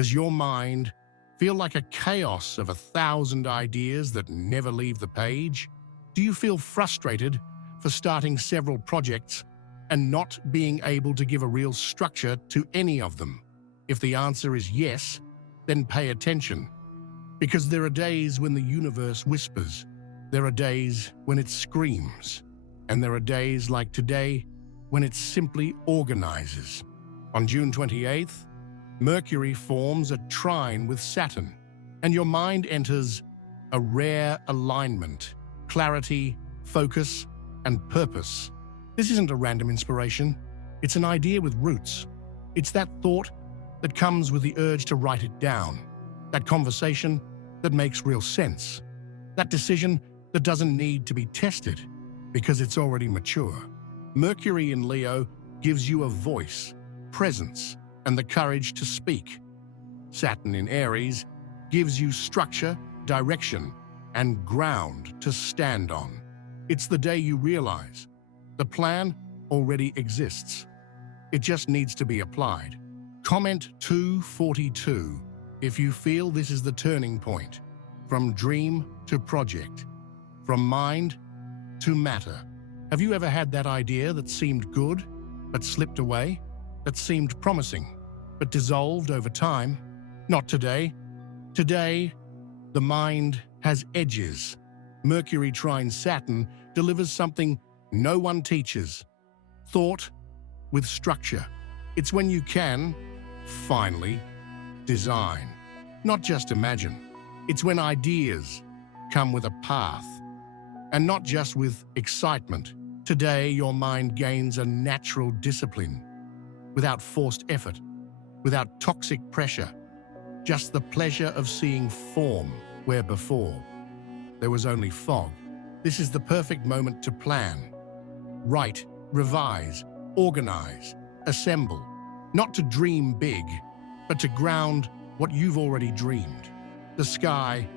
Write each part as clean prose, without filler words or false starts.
Does your mind feel like a chaos of 1,000 ideas that never leave the page? Do you feel frustrated for starting several projects and not being able to give a real structure to any of them? If the answer is yes, then pay attention. Because there are days when the universe whispers, there are days when it screams, and there are days like today when it simply organizes. On June 28th, Mercury forms a trine with Saturn, and your mind enters a rare alignment, clarity, focus, and purpose. This isn't a random inspiration. It's an idea with roots. It's that thought that comes with the urge to write it down, that conversation that makes real sense, that decision that doesn't need to be tested because it's already mature. Mercury in Leo gives you a voice, presence, and the courage to speak. Saturn in Aries gives you structure, direction, and ground to stand on. It's the day you realize the plan already exists. It just needs to be applied. Comment 242 if you feel this is the turning point, from dream to project, from mind to matter. Have you ever had that idea that seemed good, but slipped away? That seemed promising, but dissolved over time? Not today. Today, the mind has edges. Mercury Trine Saturn delivers something no one teaches. Thought with structure. It's when you can, finally, design. Not just imagine. It's when ideas come with a path, and not just with excitement. Today, your mind gains a natural discipline, without forced effort, without toxic pressure, just the pleasure of seeing form where before there was only fog. This is the perfect moment to plan, write, revise, organize, assemble, not to dream big, but to ground what you've already dreamed. The sky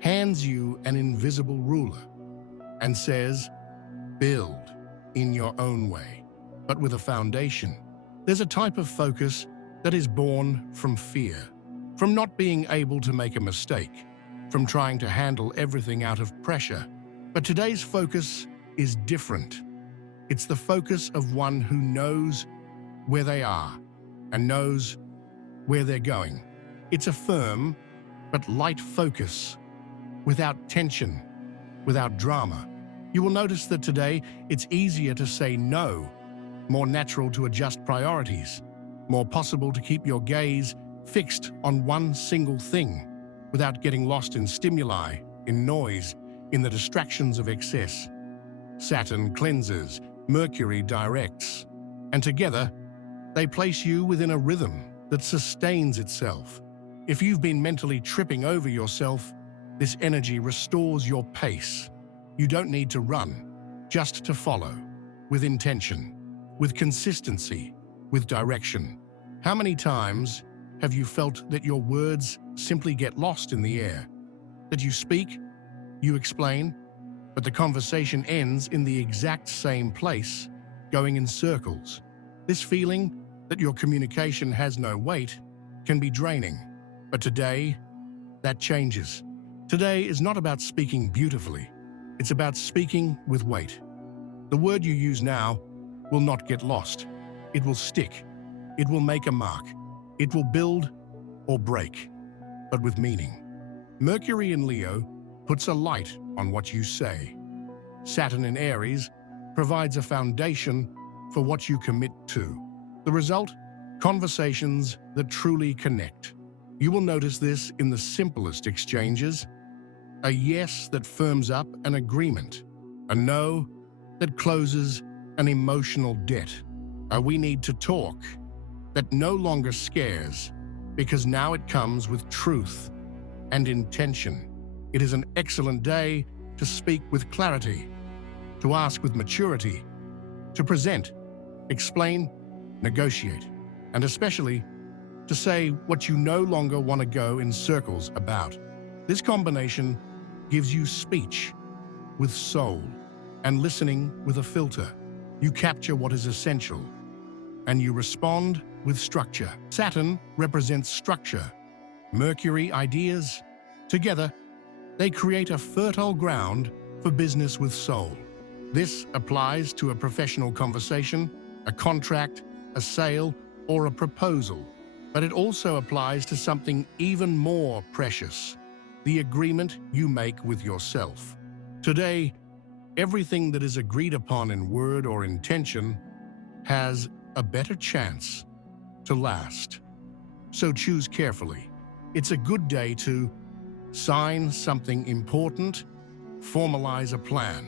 hands you an invisible ruler and says, build in your own way, but with a foundation. There's a type of focus that is born from fear, from not being able to make a mistake, from trying to handle everything out of pressure. But today's focus is different. It's the focus of one who knows where they are and knows where they're going. It's a firm but light focus, without tension, without drama. You will notice that today it's easier to say no, more natural to adjust priorities, more possible to keep your gaze fixed on one single thing without getting lost in stimuli, in noise, in the distractions of excess. Saturn cleanses, Mercury directs, and together they place you within a rhythm that sustains itself. If you've been mentally tripping over yourself, this energy restores your pace. You don't need to run, just to follow, with intention, with consistency, with direction. How many times have you felt that your words simply get lost in the air? That you speak, you explain, but the conversation ends in the exact same place, going in circles. This feeling that your communication has no weight can be draining. But today, that changes. Today is not about speaking beautifully. It's about speaking with weight. The word you use now will not get lost. It will stick. It will make a mark. It will build or break, but with meaning. Mercury in Leo puts a light on what you say. Saturn in Aries provides a foundation for what you commit to. The result? Conversations that truly connect. You will notice this in the simplest exchanges. A yes that firms up an agreement. A no that closes an emotional debt. A we need to talk that no longer scares, because now it comes with truth and intention. It is an excellent day to speak with clarity, to ask with maturity, to present, explain, negotiate, and especially to say what you no longer want to go in circles about. This combination gives you speech with soul and listening with a filter. You capture what is essential, and you respond with structure. Saturn represents structure, Mercury ideas. Together, they create a fertile ground for business with soul. This applies to a professional conversation, a contract, a sale, or a proposal. But it also applies to something even more precious, the agreement you make with yourself. Today, everything that is agreed upon in word or intention has a better chance to last. So choose carefully. It's a good day to sign something important, formalize a plan,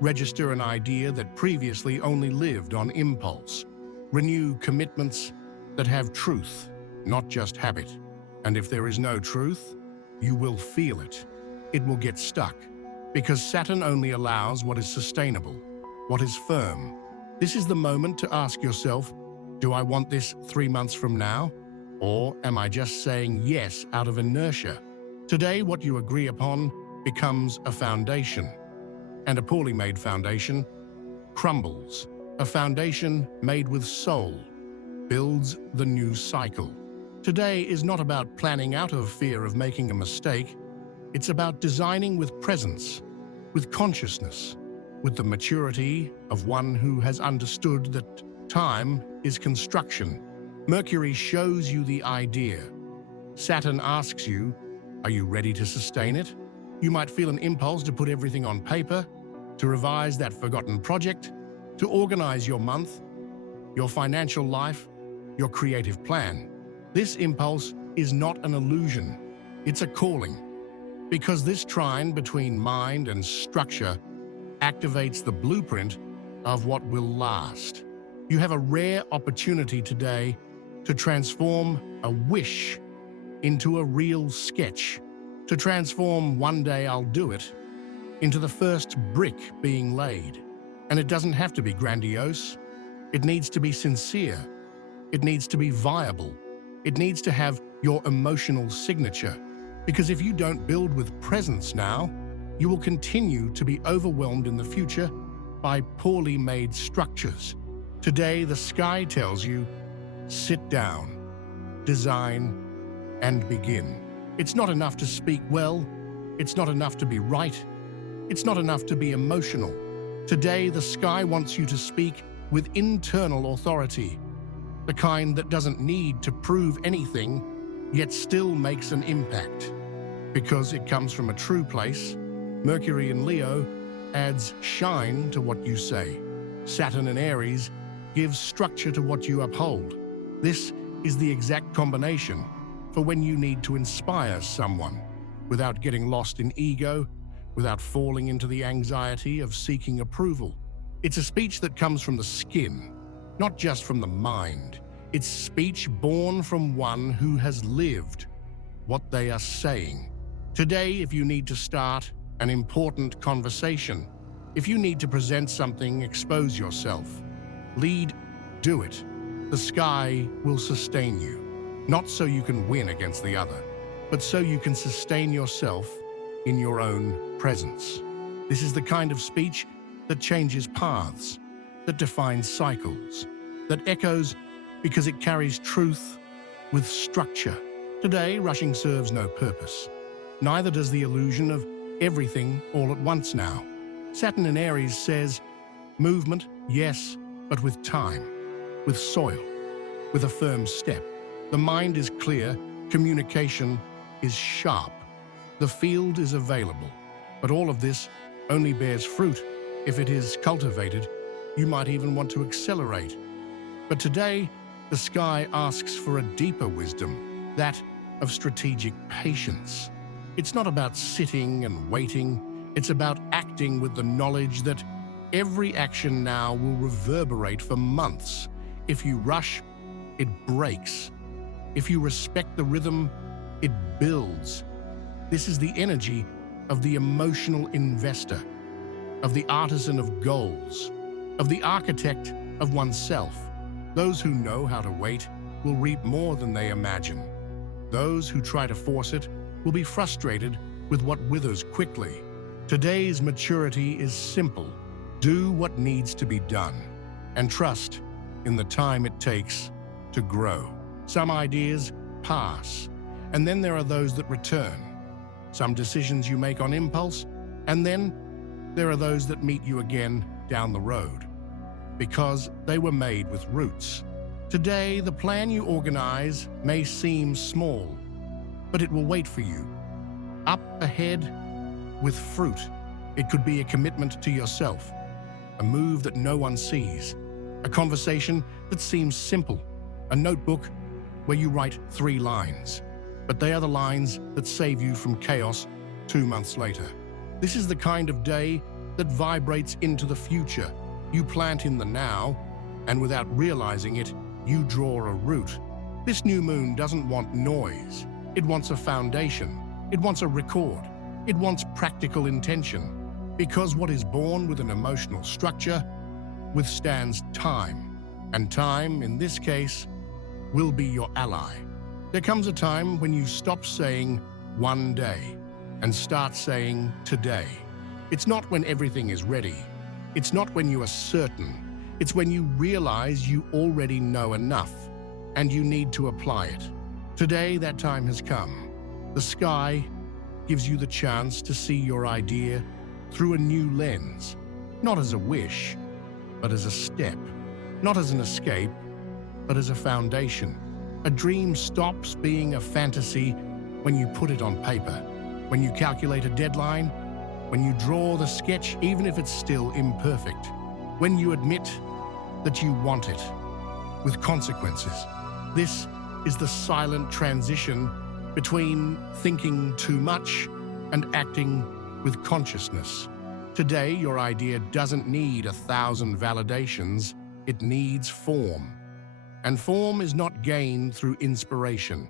register an idea that previously only lived on impulse, renew commitments that have truth, not just habit. And if there is no truth, you will feel it. It will get stuck, because Saturn only allows what is sustainable, what is firm. This is the moment to ask yourself, do I want this 3 months from now? Or am I just saying yes out of inertia? Today, what you agree upon becomes a foundation, and a poorly made foundation crumbles. A foundation made with soul builds the new cycle. Today is not about planning out of fear of making a mistake. It's about designing with presence, with consciousness, with the maturity of one who has understood that time is construction. Mercury shows you the idea. Saturn asks you, are you ready to sustain it? You might feel an impulse to put everything on paper, to revise that forgotten project, to organize your month, your financial life, your creative plan. This impulse is not an illusion, it's a calling. Because this trine between mind and structure activates the blueprint of what will last. You have a rare opportunity today to transform a wish into a real sketch, to transform "one day I'll do it" into the first brick being laid. And it doesn't have to be grandiose. It needs to be sincere. It needs to be viable. It needs to have your emotional signature. Because if you don't build with presence now, you will continue to be overwhelmed in the future by poorly made structures. Today, the sky tells you, sit down, design, and begin. It's not enough to speak well. It's not enough to be right. It's not enough to be emotional. Today, the sky wants you to speak with internal authority, the kind that doesn't need to prove anything, yet still makes an impact. Because it comes from a true place, Mercury in Leo adds shine to what you say. Saturn in Aries gives structure to what you uphold. This is the exact combination for when you need to inspire someone without getting lost in ego, without falling into the anxiety of seeking approval. It's a speech that comes from the skin, not just from the mind. It's speech born from one who has lived what they are saying. Today, if you need to start an important conversation, if you need to present something, expose yourself, lead, do it. The sky will sustain you, not so you can win against the other, but so you can sustain yourself in your own presence. This is the kind of speech that changes paths, that defines cycles, that echoes because it carries truth with structure. Today, rushing serves no purpose. Neither does the illusion of everything all at once now. Saturn in Aries says, movement, yes, but with time, with soil, with a firm step. The mind is clear, communication is sharp, the field is available. But all of this only bears fruit if it is cultivated. You might even want to accelerate. But today, the sky asks for a deeper wisdom, that of strategic patience. It's not about sitting and waiting. It's about acting with the knowledge that every action now will reverberate for months. If you rush, it breaks. If you respect the rhythm, it builds. This is the energy of the emotional investor, of the artisan of goals, of the architect of oneself. Those who know how to wait will reap more than they imagine. Those who try to force it will be frustrated with what withers quickly. Today's maturity is simple. Do what needs to be done, and trust in the time it takes to grow. Some ideas pass, And then there are those that return. Some decisions you make on impulse, and then there are those that meet you again down the road, because they were made with roots. Today, the plan you organize may seem small, but it will wait for you. Up ahead with fruit. It could be a commitment to yourself, a move that no one sees, a conversation that seems simple, a notebook where you write 3 lines, but they are the lines that save you from chaos 2 months later. This is the kind of day that vibrates into the future. You plant in the now, and without realizing it, you draw a root. This new moon doesn't want noise. It wants a foundation. It wants a record. It wants practical intention. Because what is born with an emotional structure withstands time. And time, in this case, will be your ally. There comes a time when you stop saying one day and start saying today. It's not when everything is ready. It's not when you are certain. It's when you realize you already know enough and you need to apply it. Today, that time has come. The sky gives you the chance to see your idea through a new lens, not as a wish, but as a step, not as an escape, but as a foundation. A dream stops being a fantasy when you put it on paper, when you calculate a deadline, when you draw the sketch, even if it's still imperfect, when you admit that you want it, with consequences. This is the silent transition between thinking too much and acting with consciousness. Today, your idea doesn't need 1,000 validations, it needs form. And form is not gained through inspiration.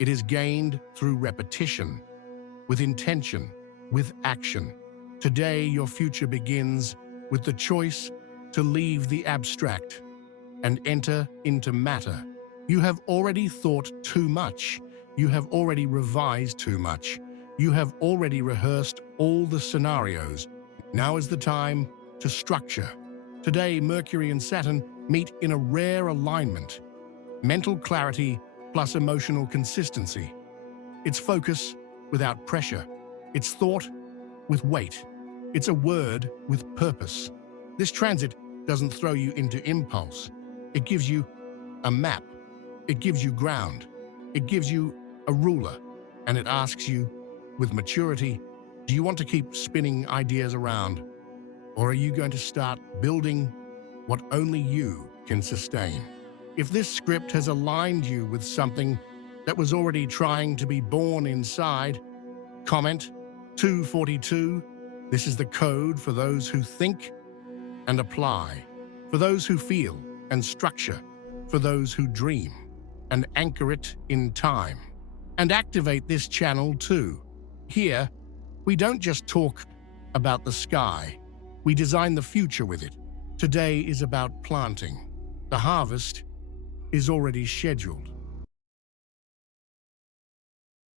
It is gained through repetition, with intention, with action. Today, your future begins with the choice to leave the abstract and enter into matter. You have already thought too much. You have already revised too much. You have already rehearsed all the scenarios. Now is the time to structure. Today, Mercury and Saturn meet in a rare alignment. Mental clarity plus emotional consistency. It's focus without pressure. It's thought with weight. It's a word with purpose. This transit doesn't throw you into impulse. It gives you a map. It gives you ground. It gives you a ruler. And it asks you, with maturity, do you want to keep spinning ideas around? Or are you going to start building what only you can sustain? If this script has aligned you with something that was already trying to be born inside, comment 242. This is the code for those who think and apply, for those who feel and structure, for those who dream and anchor it in time. And activate this channel too. Here, we don't just talk about the sky, we design the future with it. Today is about planting. The harvest is already scheduled.